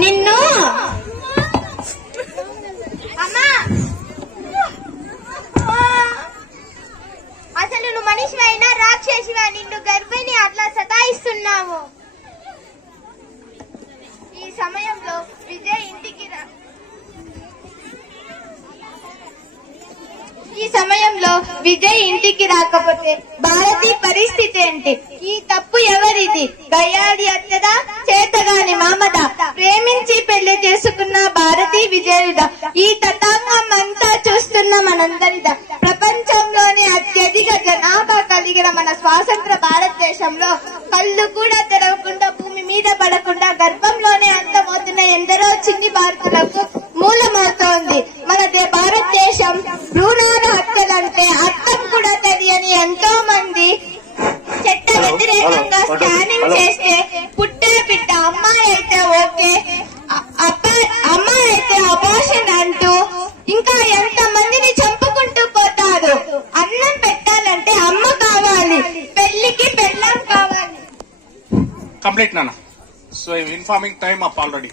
నిన్ను అమ్మా అసలు నువ్వు మనిషివైనా రాక్షసివా? నిన్ను గర్భిణి అట్లా సతాయిస్తున్నావు. ఈ సమయంలో విజయ్ ఇంటికి రాకపోతే భారతి పరిస్థితి ఏంటి? ఈ తప్పు ఎవరిది? గయ్యాడి అత్తదా, చేతగాని మామదా? ప్రేమించి పెళ్లి చేసుకున్న భారతి విజయుడా? ఈ తతంగం అంతా చూస్తున్న మనందరిదా? ప్రపంచంలోనే అత్యధిక జనాభా కలిగిన మన స్వాతంత్ర భారతదేశంలో కళ్ళు కూడా తెరవకుండా, భూమి మీద పడకుండా గర్భంలోనే అంతమవుతున్న ఎందరో చిన్ని భారతులకు మూలమవుతోంది మన భారతదేశం. భ్రూణాల హత్యలంటే అర్థం కూడా తెలియని ఎంతో మంది చట్ట వ్యతిరేకంగా స్కానింగ్ చేస్తే పుట్టే బిడ్డ అమ్మాయి అయితే ఓకే, అమ్మాయి అయితే అబార్షన్ అంటూ ఇంకా ఎంత మందిని చంపుకుంటూ పోతారు. అన్నం పెట్టాలంటే అమ్మ కావాలి, పెళ్లికి పెళ్ళం కావాలి. కంప్లీట్ నాన్న. So informing time up already.